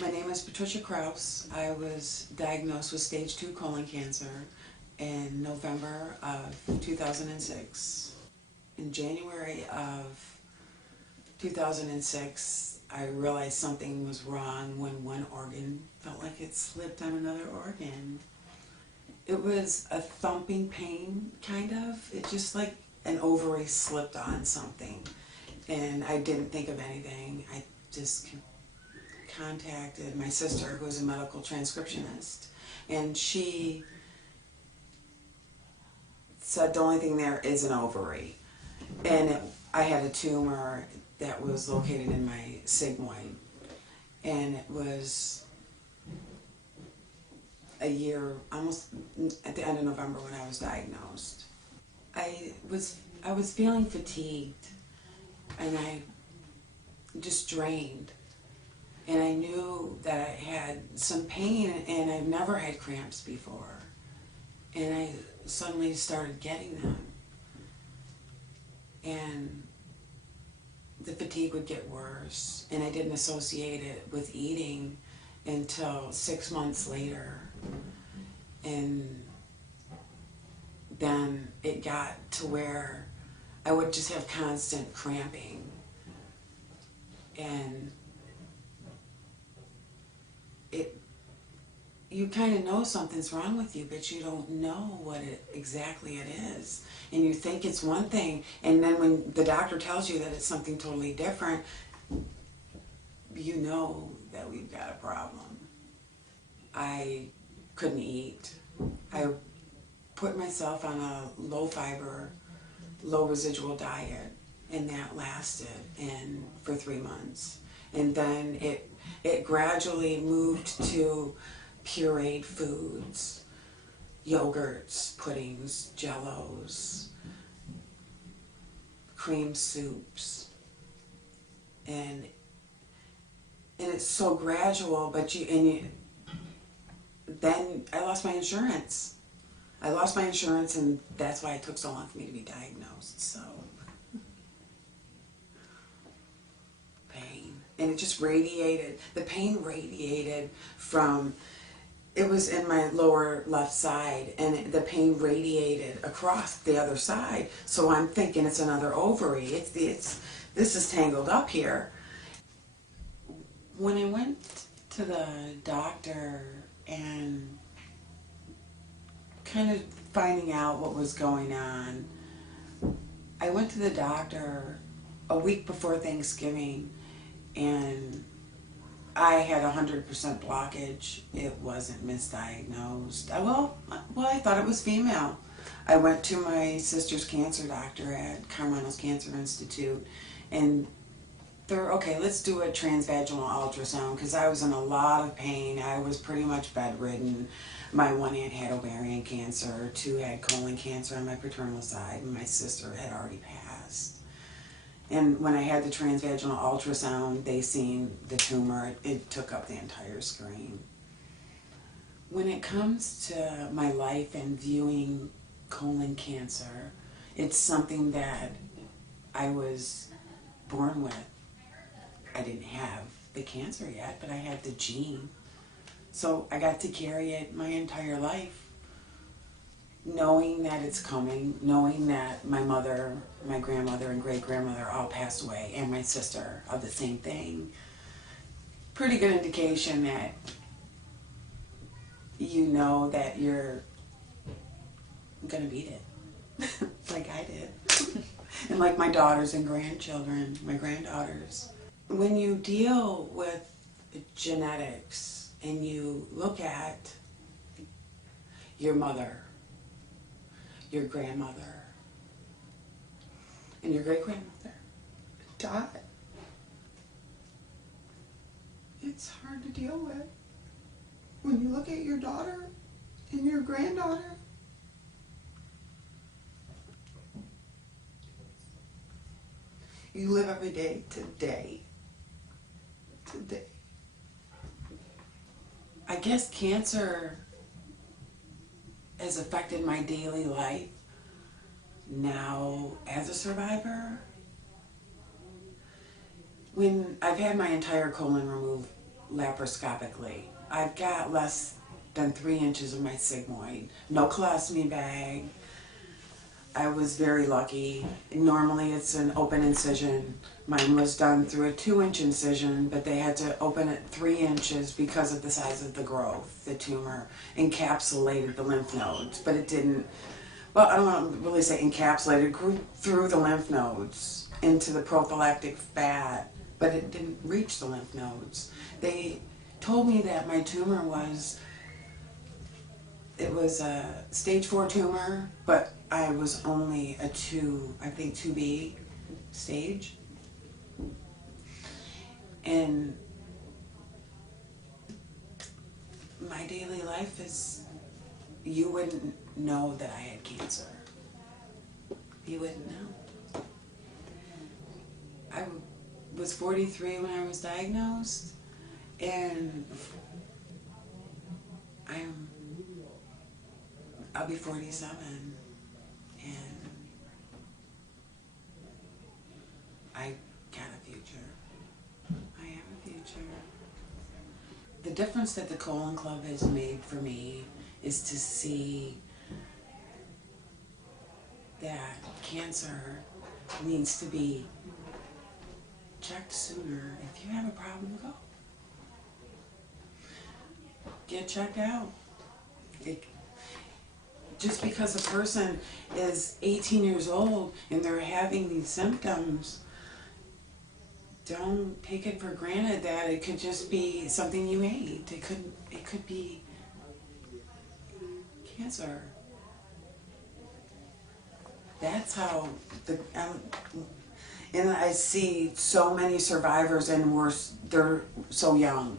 My name is Kraus. I was diagnosed with stage 2 colon cancer in November of 2006. In January of 2006, I realized something was wrong when one organ felt like it slipped on another organ. It was a thumping pain, kind of. It just like an ovary slipped on something. And I didn't think of anything. I just contacted my sister, who is a medical transcriptionist, and she said the only thing there is an ovary. And I had a tumor that was located in my sigmoid. And it was a year, almost at the end of November, when I was diagnosed. I was feeling fatigued, and I just drained. And I knew that I had some pain, and I've never had cramps before. And I suddenly started getting them. And the fatigue would get worse, and I didn't associate it with eating until 6 months later. And then it got to where I would just have constant cramping. And you kind of know something's wrong with you, but you don't know what exactly it is. And you think it's one thing, and then when the doctor tells you that it's something totally different, you know that we've got a problem. I couldn't eat. I put myself on a low fiber, low residual diet, and that lasted for 3 months. And then it gradually moved to pureed foods, yogurts, puddings, jellos, cream soups. And it's so gradual, but then I lost my insurance. And that's why it took so long for me to be diagnosed. So pain. And it just radiated. The pain radiated from, it was in my lower left side, and the pain radiated across the other side. So I'm thinking it's another ovary. This is tangled up here. When I went to the doctor and kind of finding out what was going on, I went to the doctor a week before Thanksgiving, and I had 100% blockage. It wasn't misdiagnosed. I thought it was female. I went to my sister's cancer doctor at Carmen's Cancer Institute, and they're, okay, let's do a transvaginal ultrasound, because I was in a lot of pain. I was pretty much bedridden. My one aunt had ovarian cancer, 2 had colon cancer on my paternal side, and my sister had already passed. And when I had the transvaginal ultrasound, they seen the tumor. It took up the entire screen. When it comes to my life and viewing colon cancer, it's something that I was born with. I didn't have the cancer yet, but I had the gene. So I got to carry it my entire life, knowing that it's coming, knowing that my mother, my grandmother, and great-grandmother all passed away, and my sister of the same thing. Pretty good indication that you know that you're gonna beat it, like I did. And like my daughters and grandchildren, my granddaughters. When you deal with genetics and you look at your mother, your grandmother, and your great-grandmother died, it's hard to deal with. When you look at your daughter and your granddaughter, you live every day today. I guess cancer has affected my daily life now as a survivor. When I've had my entire colon removed laparoscopically. I've got less than 3 inches of my sigmoid. No colostomy bag. I was very lucky. Normally it's an open incision. Mine was done through a 2-inch incision, but they had to open it 3 inches because of the size of the growth. The tumor encapsulated the lymph nodes, but it didn't, well, I don't want to really say encapsulated, it grew through the lymph nodes into the prophylactic fat, but it didn't reach the lymph nodes. They told me that my tumor was, it was a stage 4 tumor, but I was only a 2B stage. And my daily life is, you wouldn't know that I had cancer. You wouldn't know. I was 43 when I was diagnosed, and I'll be 47, and I got a future. I have a future. The difference that the Colon Club has made for me is to see that cancer needs to be checked sooner. If you have a problem, go. Get checked out. Just because a person is 18 years old and they're having these symptoms, don't take it for granted that it could just be something you ate. It could be cancer. That's how and I see so many survivors, and they're so young.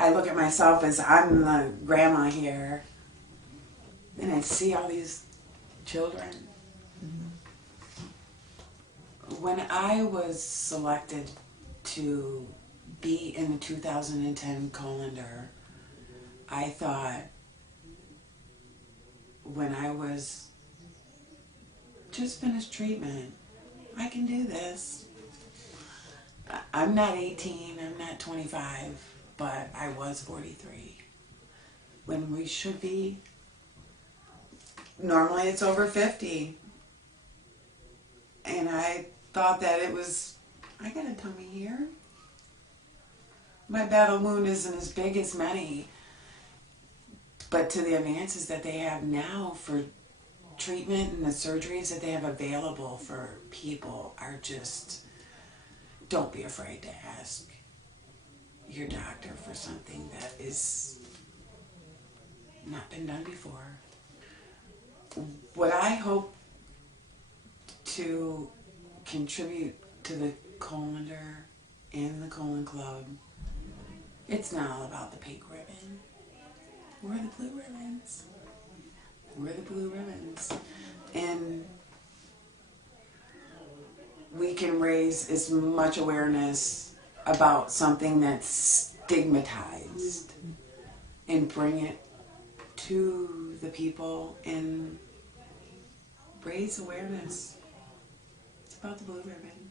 I look at myself as I'm the grandma here, and I see all these children. When I was selected to be in the 2010 Colondar, I thought, when I was just finished treatment, I can do this. I'm not 18, I'm not 25, but I was 43. When we should be, normally it's over 50. And I thought that it was, I got a tummy here. My battle wound isn't as big as many, but to the advances that they have now for treatment and the surgeries that they have available for people are just, don't be afraid to ask your doctor for something that is not been done before. What I hope to contribute to the Colondar and the Colon Club, it's not all about the pink ribbon. We're the blue ribbons. We're the blue ribbons. And we can raise as much awareness about something that's stigmatized and bring it to the people and raise awareness. It's about the blue ribbon.